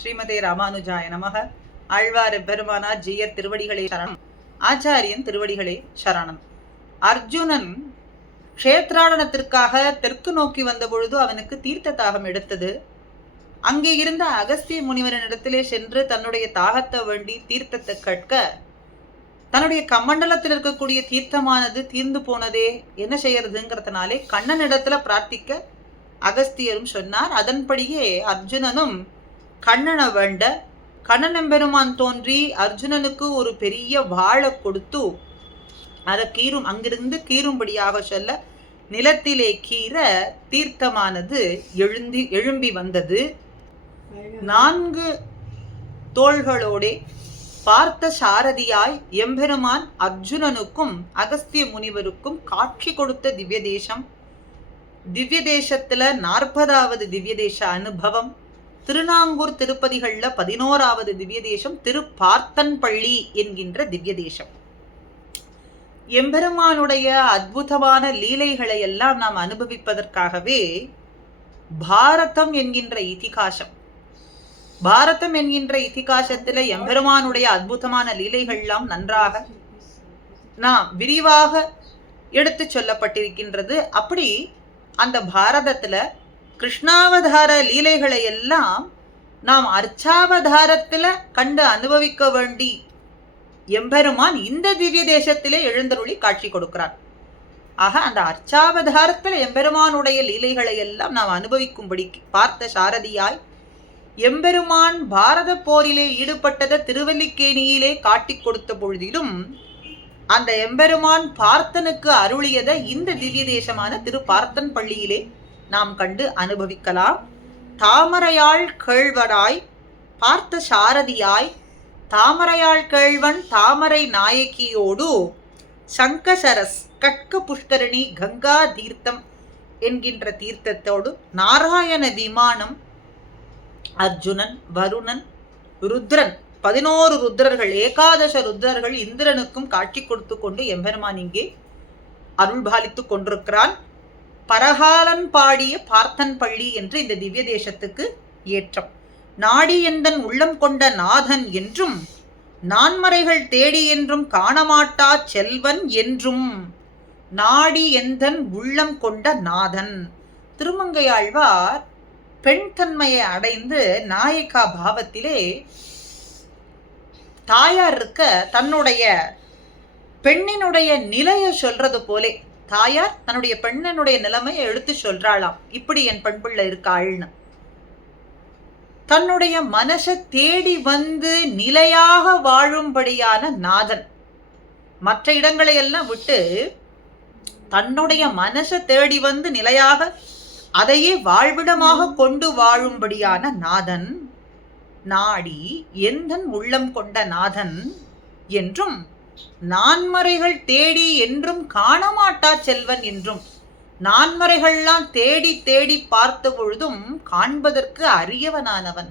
ஸ்ரீமதே ராமானுஜாய நமக. ஆழ்வார் பெருமானார் ஜீயர் திருவடிகளே சரணம். ஆச்சாரியன் திருவடிகளே சரணம். அர்ஜுனன் க்ஷேத்ராடனத்திற்காக தெற்கு நோக்கி வந்த பொழுது அவனுக்கு தீர்த்த தாகம் எடுத்தது. அங்கே இருந்த அகஸ்திய முனிவரிடத்திலே சென்று தன்னுடைய தாகத்தை வேண்டி தீர்த்தத்தை கற்க, தன்னுடைய கமண்டலத்தில் இருக்கக்கூடிய தீர்த்தமானது தீர்ந்து போனதே, என்ன செய்யறதுங்கிறதுனாலே கண்ணனிடத்துல பிரார்த்திக்க அகஸ்தியரும் சொன்னார். அதன்படியே அர்ஜுனனும் கண்ணனை வேண்ட, கண்ணனெம்பெருமான் தோன்றி அர்ஜுனனுக்கு ஒரு பெரிய வாழை கொடுத்து அதை அங்கிருந்து கீறும்படியாக சொல்ல, நிலத்திலே கீற தீர்த்தமானது எழும்பி வந்தது. 4 தோள்களோடே பார்த்த சாரதியாய் எம்பெருமான் அர்ஜுனனுக்கும் அகஸ்திய முனிவருக்கும் காட்சி கொடுத்த திவ்ய தேசம். திவ்ய தேசத்துல 40வது திவ்ய தேச அனுபவம். திருநாங்கூர் திருப்பதிகள்ல 11வது திவ்ய தேசம் திருப்பார்த்தன்பள்ளி என்கின்ற திவ்ய தேசம். எம்பெருமானுடைய அற்புதமான லீலைகளை எல்லாம் நாம் அனுபவிப்பதற்காகவே பாரதம் என்கின்ற இதிகாசம், பாரதம் என்கின்ற இதிகாசத்துல எம்பெருமானுடைய அற்புதமான லீலைகள்லாம் நன்றாக நாம் விரிவாக எடுத்து சொல்லப்பட்டிருக்கின்றது. அப்படி அந்த பாரதத்துல கிருஷ்ணாவதார லீலைகளை எல்லாம் நாம் அர்ச்சாவதாரத்துல கண்டு அனுபவிக்க வேண்டி எம்பெருமான் இந்த திவ்ய தேசத்திலே எழுந்தருளி காட்சி கொடுக்கிறார். ஆக அந்த அர்ச்சாவதாரத்துல எம்பெருமானுடைய லீலைகளை எல்லாம் நாம் அனுபவிக்கும்படி பார்த்த சாரதியாய் எம்பெருமான் பாரத போரிலே ஈடுபட்டதை திருவல்லிக்கேணியிலே காட்டி கொடுத்த பொழுதிலும் அந்த எம்பெருமான் பார்த்தனுக்கு அருளியதை இந்த திவ்ய தேசமான திருப்பார்த்தன் பள்ளியிலே நாம் கண்டு அனுபவிக்கலாம். தாமரையாள் கேழ்வராய் பார்த்த சாரதியாய் தாமரையாள் கேழ்வன் தாமரை நாயகியோடு சங்கசரஸ் கட்க புஷ்கரணி கங்கா தீர்த்தம் என்கின்ற தீர்த்தத்தோடு நாராயண விமானம் அர்ஜுனன், வருணன், ருத்ரன், 11 ருத்ரர்கள், ஏகாதச ருத்ரர்கள் இந்திரனுக்கும் காட்சி கொடுத்து கொண்டு எம்பெருமான் இங்கே அருள்பாலித்துக் கொண்டிருக்கிறான். பரகாலன் பாடிய பார்த்தன் பள்ளி என்று இந்த திவ்ய தேசத்துக்கு ஏற்றம். நாடி எந்தன் உள்ளம் கொண்ட நாதன் என்றும் நான்மறைகள் தேடி என்றும் காணமாட்டா செல்வன் என்றும். நாடி எந்தன் உள்ளம் கொண்ட நாதன். திருமங்கையாழ்வார் பெண் தன்மையை அடைந்து நாயகா பாவத்திலே தாயார் இருக்க தன்னுடைய பெண்ணினுடைய நிலையை சொல்றது போலே தாயார் தன்னுடைய பெண்ணனுடைய நிலைமையை எடுத்து சொல்றாளாம். இப்படி என் பெண் பிள்ளை இருக்காள்னு தன்னுடைய மனசை தேடி வந்து நிலையாக வாழும்படியான நாதன். மற்ற இடங்களை எல்லாம் விட்டு தன்னுடைய மனசை தேடி வந்து நிலையாக அதையே வாழ்விடமாக கொண்டு வாழும்படியான நாதன். நாடி எந்தன் உள்ளம் கொண்ட நாதன் என்றும் நான்மறைகள் தேடி என்றும் காணமாட்டா செல்வன் என்றும். நான்மறைகள்லாம் தேடி தேடி பார்த்த பொழுதும் காண்பதற்கு அரியவனானவன்.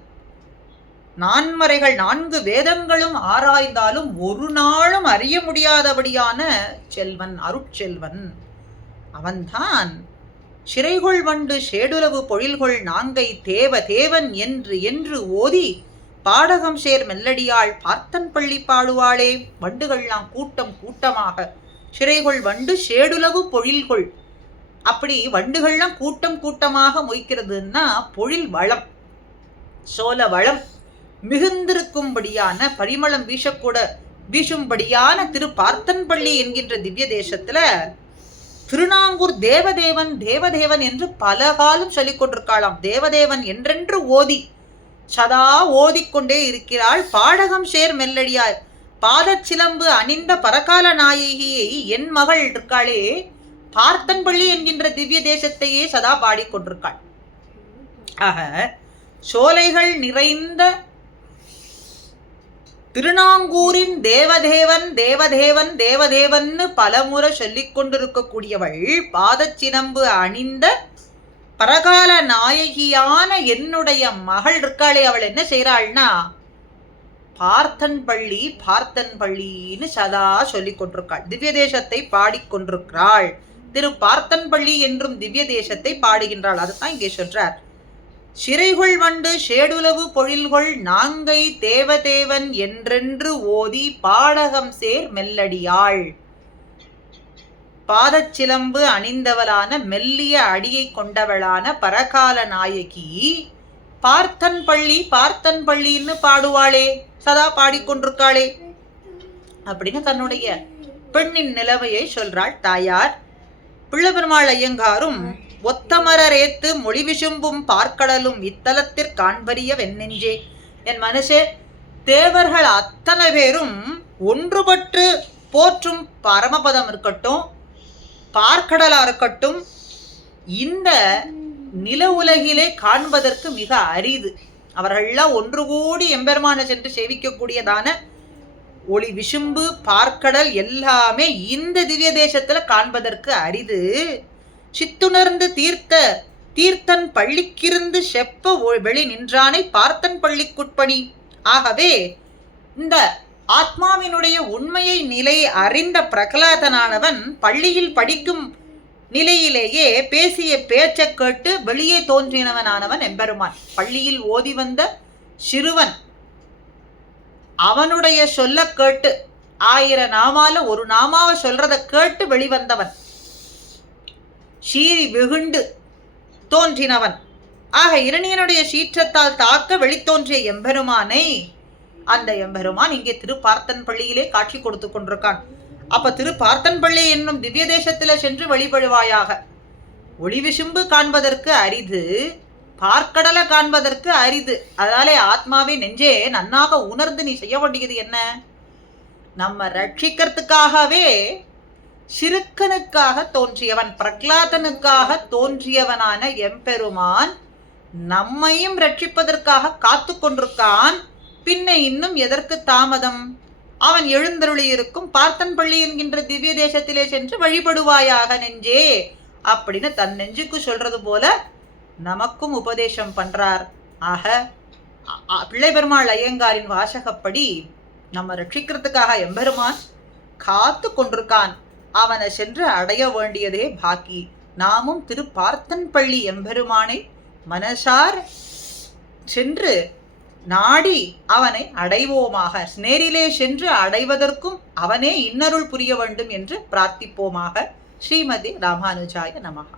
நான்மறைகள் 4 வேதங்களும் ஆராய்ந்தாலும் ஒரு நாளும் அறிய முடியாதபடியான செல்வன், அருட்செல்வன் அவன்தான். சிறைகொள் வண்டு ஷேடுலவு பொழில்கொள் நாங்கை தேவ தேவன் என்று என்று ஓதி பாடகம் சேர் மெல்லடியாள் பார்த்தன் பள்ளி பாடுவாளே. வண்டுகள்லாம் கூட்டம் கூட்டமாக, சிறைகொள் வண்டு ஷேடுலவு பொழில்கொள், அப்படி வண்டுகள்லாம் கூட்டம் கூட்டமாக மொய்க்கிறதுன்னா பொழில் வளம், சோல வளம் மிகுந்திருக்கும்படியான பரிமளம் வீசும்படியான திருப்பார்த்தன் பள்ளி என்கின்ற திவ்ய தேசத்துல திருநாங்கூர் தேவதேவன் தேவதேவன் என்று பல காலம் சொல்லிக் கொண்டிருக்காளாம். தேவதேவன் என்றென்று ஓதி சதா ஓதிக்கொண்டே இருக்கிறாள். பாடகம் சேர் மெல்லடியாய் பாதச்சிலம்பு அணிந்த பரகால நாயகியை என் மகள் இருக்காளே பார்த்தன்பள்ளி என்கின்ற திவ்ய தேசத்தையே சதா பாடிக்கொண்டிருக்காள். ஆக சோலைகள் நிறைந்த திருநாங்கூரின் தேவதேவன் தேவதேவன் தேவதேவன்னு பலமுறை சொல்லிக் கொண்டிருக்கக்கூடியவள் பாதச்சிலம்பு அணிந்த பரகால நாயகியான என்னுடைய மகள் இருக்காளே, அவள் என்ன செய்யறாள்னா பார்த்தன் பள்ளின்னு சதா சொல்லிக் கொண்டிருக்காள். திவ்ய தேசத்தை பாடிக்கொண்டிருக்கிறாள். திரு பார்த்தன்பள்ளி என்றும் திவ்ய தேசத்தை பாடுகின்றாள். அதுதான் இங்கே சொல்றார். சிறைகொள் வண்டு ஷேடுலவு பொழில்கொள் நாங்கை தேவதேவன் என்றென்று ஓதி பாடகம் சேர் மெல்லடியாள். பாதச்சிலம்பு அணிந்தவளான மெல்லிய அடியை கொண்டவளான பரகால நாயகி பார்த்தன் பள்ளின்னு பாடுவாளே, சதா பாடிக்கொண்டிருக்காளே அப்படின்னு தன்னுடைய பெண்ணின் நிலைமையை சொல்றாள் தாயார். பிள்ளைபெருமாள் ஐயங்காரும் ஒத்தமரரேத்து மொழி விசும்பும் பார்க்கடலும் இத்தலத்திற் காண்பரிய வெண்ணெஞ்சே, என் மனசே தேவர்கள் அத்தனை பேரும் ஒன்றுபட்டு போற்றும் பரமபதம் இருக்கட்டும், பார்க்கடலா இருக்கட்டும், இந்த நில உலகிலே காண்பதற்கு மிக அரிது. அவர்கள்லாம் ஒன்று கூடி எம்பெருமான சென்று சேவிக்கக்கூடியதான ஒளி விசும்பு பார்க்கடல் எல்லாமே இந்த திவ்ய தேசத்துல காண்பதற்கு அரிது. சித்துணர்ந்து தீர்த்தன் பள்ளிக்கிருந்து செப்ப வெளி நின்றானை பார்த்தன் பள்ளிக்குட்பணி. ஆகவே இந்த ஆத்மாவினுடைய உண்மையை நிலை அறிந்த பிரகலாதனானவன் பள்ளியில் படிக்கும் நிலையிலேயே பேசிய பேச்சை கேட்டு வெளியே தோன்றினவனானவன் எம்பெருமான். பள்ளியில் ஓதி வந்த சிறுவன் அவனுடைய சொல்ல கேட்டு 1000 நாமால ஒரு நாமாவை சொல்றத கேட்டு வெளிவந்தவன், சீறி வெகுண்டு தோன்றினவன். ஆக இரணியனுடைய சீற்றத்தால் தாக்க வெளித்தோன்றிய எம்பெருமானை அந்த எம்பெருமான் இங்கே திருப்பார்த்தன் பள்ளியிலே காட்சி கொடுத்து கொண்டிருக்கான். அப்ப திருப்பார்த்தன் பள்ளி என்னும் திவ்ய தேசத்தில சென்று வழிபடுவாயாக. ஒளி விசும்பு காண்பதற்கு அரிது, பார்க்கடலை காண்பதற்கு அரிது. அதனாலே ஆத்மாவே நெஞ்சே நன்னாக உணர்ந்து நீ செய்ய வேண்டியது என்ன? நம்ம ரட்சிக்கிறதுக்காகவே சிறுக்கனுக்காக தோன்றியவன், பிரகலாதனுக்காக தோன்றியவனான எம்பெருமான் நம்மையும் ரட்சிப்பதற்காக காத்து கொண்டிருக்கான். பின்ன இன்னும் எதற்கு தாமதம்? அவன் எழுந்தருளி இருக்கும் பார்த்தன் பள்ளி என்கின்ற திவ்ய தேசத்திலே சென்று வழிபடுவாயாக நெஞ்சே அப்படின்னு தன் நெஞ்சுக்கு சொல்றது போல நமக்கும் உபதேசம் பண்றார். ஆக பிள்ளைபெருமாள் ஐயங்காரின் வாசகப்படி நம்ம ரட்சிக்கிறதுக்காக எம்பெருமான் காத்து கொண்டிருக்கான். அவனை சென்று அடைய வேண்டியதே பாக்கி. நாமும் திருப்பார்த்தன் பள்ளி எம்பெருமானை மனசார் சென்று நாடி அவனை அடைவோமாக. நேரிலே சென்று அடைவதற்கும் அவனே இன்னருள் புரிய வேண்டும் என்று பிரார்த்திப்போமாக. ஸ்ரீமதி ராமானுஜாய நமஹ.